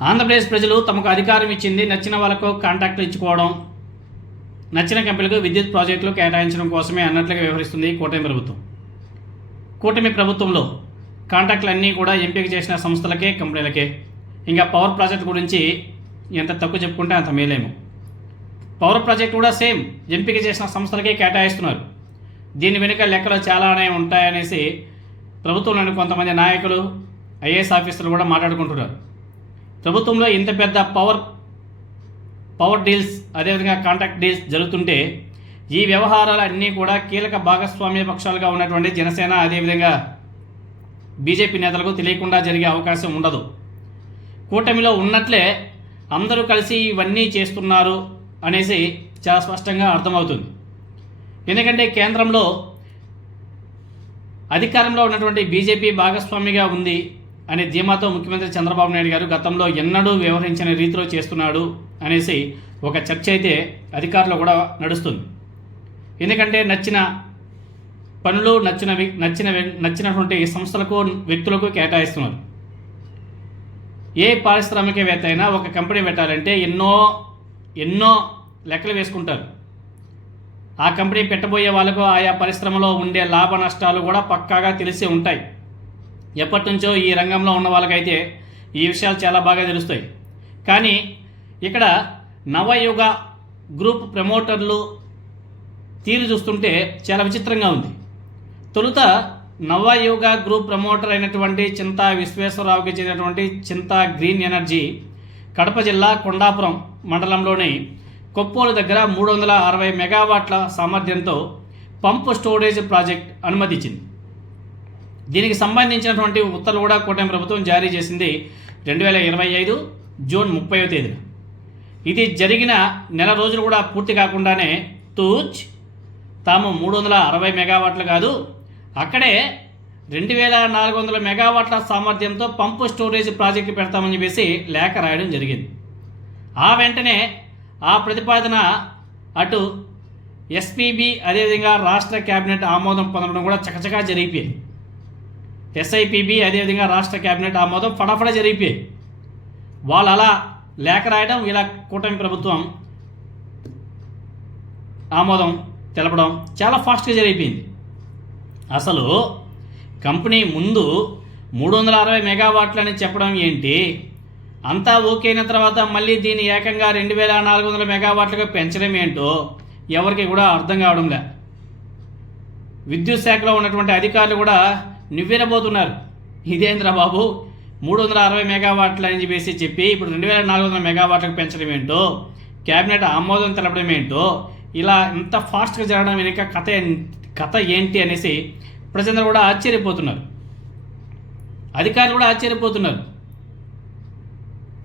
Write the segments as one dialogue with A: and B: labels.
A: ఆంధ్రప్రదేశ్ ప్రజలు తమకు అధికారం ఇచ్చింది నచ్చిన వాళ్ళకు కాంట్రాక్టులు ఇచ్చుకోవడం నచ్చిన కంపెనీలకు విద్యుత్ ప్రాజెక్టులు కేటాయించడం కోసమే అన్నట్లుగా వ్యవహరిస్తుంది కూటమి ప్రభుత్వం. కూటమి ప్రభుత్వంలో కాంట్రాక్టులు అన్నీ కూడా ఎంపిక చేసిన సంస్థలకే కంపెనీలకే. ఇంకా పవర్ ప్రాజెక్ట్ గురించి ఎంత తక్కువ చెప్పుకుంటే అంత మేలేము. పవర్ ప్రాజెక్ట్ కూడా సేమ్ ఎంపిక చేసిన సంస్థలకే కేటాయిస్తున్నారు. దీని వెనుక లెక్కలు చాలానే ఉంటాయనేసి ప్రభుత్వంలోని కొంతమంది నాయకులు ఐఏఎస్ ఆఫీసర్లు కూడా మాట్లాడుకుంటున్నారు. ప్రభుత్వంలో ఇంత పెద్ద పవర్ పవర్ డీల్స్ అదేవిధంగా కాంట్రాక్ట్ డీల్స్ జరుగుతుంటే ఈ వ్యవహారాలు అన్నీ కూడా కీలక భాగస్వామ్య పక్షాలుగా ఉన్నటువంటి జనసేన అదేవిధంగా బీజేపీ నేతలకు తెలియకుండా జరిగే అవకాశం ఉండదు. కూటమిలో ఉన్నట్లే అందరూ కలిసి ఇవన్నీ చేస్తున్నారు అనేసి చాలా స్పష్టంగా అర్థమవుతుంది. ఎందుకంటే కేంద్రంలో అధికారంలో ఉన్నటువంటి బీజేపీ భాగస్వామిగా ఉంది. అనే ధీమాతో ముఖ్యమంత్రి చంద్రబాబు నాయుడు గారు గతంలో ఎన్నడూ వ్యవహరించిన రీతిలో చేస్తున్నాడు అనేసి ఒక చర్చ అయితే అధికారులు కూడా నడుస్తుంది. ఎందుకంటే నచ్చిన పనులు నచ్చిన నచ్చిన నచ్చినటువంటి సంస్థలకు వ్యక్తులకు కేటాయిస్తున్నారు. ఏ పారిశ్రామికవేత్త అయినా ఒక కంపెనీ పెట్టాలంటే ఎన్నో ఎన్నో లెక్కలు వేసుకుంటారు. ఆ కంపెనీ పెట్టబోయే వాళ్ళకు ఆయా పరిశ్రమలో ఉండే లాభ నష్టాలు కూడా పక్కాగా తెలిసి ఉంటాయి. ఎప్పటి నుంచో ఈ రంగంలో ఉన్న వాళ్ళకైతే ఈ విషయాలు చాలా బాగా తెలుస్తాయి. కానీ ఇక్కడ నవయుగ గ్రూప్ ప్రమోటర్లు తీరు చూస్తుంటే చాలా విచిత్రంగా ఉంది. తొలుత నవయుగ గ్రూప్ ప్రమోటర్ అయినటువంటి చింతా విశ్వేశ్వరరావుకి చెందినటువంటి చింతా గ్రీన్ ఎనర్జీ కడప జిల్లా కొండాపురం మండలంలోని కొప్పోలు దగ్గర మూడు వందల అరవై మెగావాట్ల సామర్థ్యంతో పంప్ స్టోరేజ్ ప్రాజెక్ట్ అనుమతించింది. దీనికి సంబంధించినటువంటి ఉత్తర్వులు కూడా కూటమి ప్రభుత్వం జారీ చేసింది రెండు వేల ఇరవై ఐదు జూన్ ముప్పైవ తేదీన. ఇది జరిగిన నెల రోజులు కూడా పూర్తి కాకుండానే తూచ్ తాము మూడు వందల అరవై మెగావాట్లు కాదు అక్కడే రెండు వేల నాలుగు వందల మెగావాట్ల సామర్థ్యంతో పంపు స్టోరేజ్ ప్రాజెక్టు పెడతామని చెప్పేసి లేఖ రాయడం జరిగింది. ఆ వెంటనే ఆ ప్రతిపాదన అటు ఎస్పీబీ అదేవిధంగా రాష్ట్ర కేబినెట్ ఆమోదం పొందడం కూడా చకచకా జరిగిపోయింది. ఎస్ఐపిబి అదేవిధంగా రాష్ట్ర కేబినెట్ ఆమోదం ఫటాఫట జరిగిపోయాయి వాళ్ళు అలా లేఖ రాయడం ఇలా కూటమి ప్రభుత్వం ఆమోదం తెలపడం చాలా ఫాస్ట్గా జరిగిపోయింది. అసలు కంపెనీ ముందు మూడు వందల అరవై మెగావాట్లు అని చెప్పడం ఏంటి? అంతా ఓకే అయిన తర్వాత మళ్ళీ దీన్ని ఏకంగా రెండు వేల నాలుగు వందల మెగావాట్లుగా పెంచడం ఏంటో ఎవరికి కూడా అర్థం కావడం లే విద్యుత్ శాఖలో ఉన్నటువంటి అధికారులు కూడా నువ్వెనబోతున్నారు ఇదేంద్రా బాబు. మూడు వందల అరవై మెగావాట్లు అని చెప్పేసి చెప్పి ఇప్పుడు రెండు వేల నాలుగు వందల మెగావాట్లకు పెంచడం ఏంటో క్యాబినెట్ ఆమోదం తెలపడం ఏంటో ఇలా ఇంత ఫాస్ట్గా జరగడం వెనుక కథ కథ ఏంటి అనేసి ప్రజలందరూ కూడా ఆశ్చర్యపోతున్నారు. అధికారులు కూడా ఆశ్చర్యపోతున్నారు.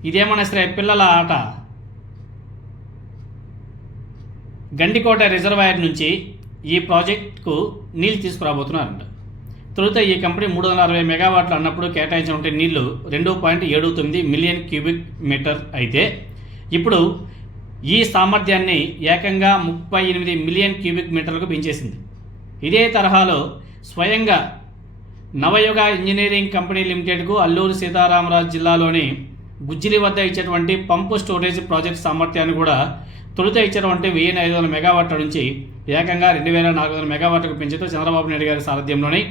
A: ఇదేమన్నా సరే పిల్లల ఆట? గండికోట రిజర్వాయర్ నుంచి ఈ ప్రాజెక్టుకు నీళ్ళు తీసుకురాబోతున్నారంట. తొలుత ఈ కంపెనీ మూడు వందల అరవై మెగావాట్లు అన్నప్పుడు కేటాయించినటువంటి నీళ్ళు రెండు పాయింట్ ఏడు తొమ్మిది మిలియన్ క్యూబిక్ మీటర్ అయితే ఇప్పుడు ఈ సామర్థ్యాన్ని ఏకంగా ముప్పై ఎనిమిది మిలియన్ క్యూబిక్ మీటర్లకు పెంచేసింది. ఇదే తరహాలో స్వయంగా నవయుగ ఇంజనీరింగ్ కంపెనీ లిమిటెడ్కు అల్లూరు సీతారామరాజు జిల్లాలోని గుజ్జిలి వద్ద ఇచ్చేటువంటి పంపు స్టోరేజ్ ప్రాజెక్ట్ సామర్థ్యాన్ని కూడా తొలుత ఇచ్చినటువంటి వెయ్యి ఐదు వందల మెగావాట్ల నుంచి ఏకంగా రెండు వేల నాలుగు వందల మెగావాట్లకు పెంచుతూ చంద్రబాబు నాయుడు గారి సారథ్యంలోని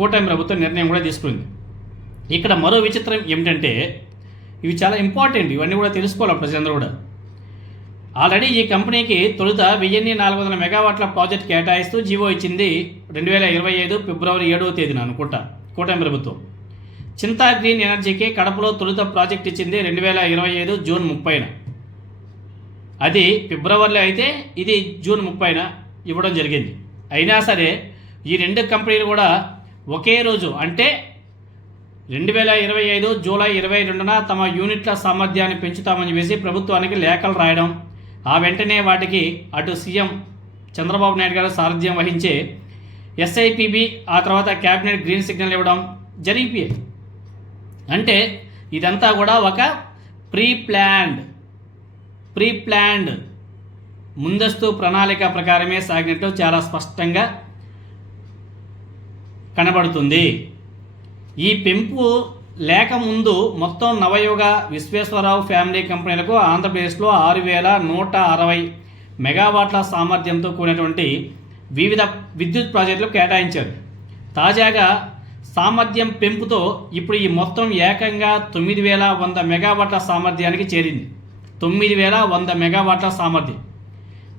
A: కూటమి ప్రభుత్వం నిర్ణయం కూడా తీసుకుంది. ఇక్కడ మరో విచిత్రం ఏమిటంటే ఇవి చాలా ఇంపార్టెంట్ ఇవన్నీ కూడా తెలుసుకోవాలి ప్రజలందరూ కూడా. ఆల్రెడీ ఈ కంపెనీకి తొలుత వెయ్యిన్ని నాలుగు వందల మెగావాట్ల ప్రాజెక్ట్ కేటాయిస్తూ జీవో ఇచ్చింది రెండు వేల ఇరవై ఐదు ఫిబ్రవరి ఏడవ తేదీన అనుకుంటా కూటమి ప్రభుత్వం. చింతా గ్రీన్ ఎనర్జీకి కడపలో తొలుత ప్రాజెక్ట్ ఇచ్చింది రెండు వేల ఇరవై ఐదు జూన్ ముప్పైన. అది ఫిబ్రవరిలో అయితే ఇది జూన్ ముప్పైన ఇవ్వడం జరిగింది. అయినా సరే ఈ రెండు కంపెనీలు కూడా ఒకే రోజు అంటే రెండు వేల ఇరవై ఐదు జూలై ఇరవై రెండున తమ యూనిట్ల సామర్థ్యాన్ని పెంచుతామని చెప్పేసి ప్రభుత్వానికి లేఖలు రాయడం ఆ వెంటనే వాటికి అటు సీఎం చంద్రబాబు నాయుడు గారు సారథ్యం వహించే ఎస్ఐపిబి ఆ తర్వాత క్యాబినెట్ గ్రీన్ సిగ్నల్ ఇవ్వడం జరిగిపోయాయి అంటే ఇదంతా కూడా ఒక ప్రీ ప్లాన్డ్ ప్రీ ప్లాన్డ్ ముందస్తు ప్రణాళిక ప్రకారమే సాగినట్టు చాలా స్పష్టంగా కనబడుతుంది. ఈ పెంపు లేక ముందు మొత్తం నవయుగ విశ్వేశ్వరరావు ఫ్యామిలీ కంపెనీలకు ఆంధ్రప్రదేశ్లో ఆరు వేల నూట అరవై మెగావాట్ల సామర్థ్యంతో కూడినటువంటి వివిధ విద్యుత్ ప్రాజెక్టులు కేటాయించారు. తాజాగా సామర్థ్యం పెంపుతో ఇప్పుడు ఈ మొత్తం ఏకంగా తొమ్మిది వేల వంద మెగావాట్ల సామర్థ్యానికి చేరింది. తొమ్మిది వేల వంద మెగావాట్ల సామర్థ్యం.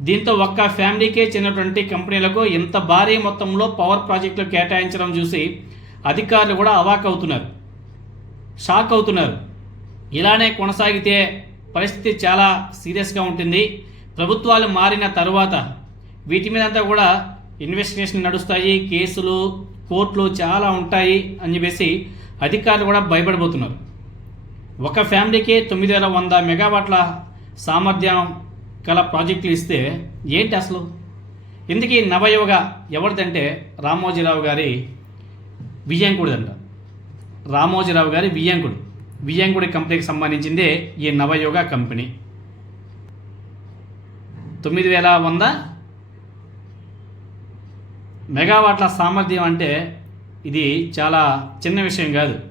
A: దీంతో ఒక్క ఫ్యామిలీకే చెందినటువంటి కంపెనీలకు ఇంత భారీ మొత్తంలో పవర్ ప్రాజెక్టులు కేటాయించడం చూసి అధికారులు కూడా అవాక్ అవుతున్నారు. షాక్ అవుతున్నారు. ఇలానే కొనసాగితే పరిస్థితి చాలా సీరియస్గా ఉంటుంది. ప్రభుత్వాలు మారిన తరువాత వీటి మీదంతా కూడా ఇన్వెస్టిగేషన్ నడుస్తాయి. కేసులు కోర్టులు చాలా ఉంటాయి అని చెప్పేసి అధికారులు కూడా భయపడిపోతున్నారు. ఒక ఫ్యామిలీకి తొమ్మిది వేల వంద మెగావాట్ల సామర్థ్యం గల ప్రాజెక్టులు ఇస్తే ఏంటి అసలు? ఇందుకీ నవయుగ ఎవరిదంటే రామోజీరావు గారి విజయంకుడిదంట. రామోజీరావు గారి వియ్యంకుడు వియ్యంకుడి కంపెనీకి సంబంధించిందే ఈ నవయుగ కంపెనీ. తొమ్మిది వేల వంద మెగావాట్ల సామర్థ్యం అంటే ఇది చాలా చిన్న విషయం కాదు.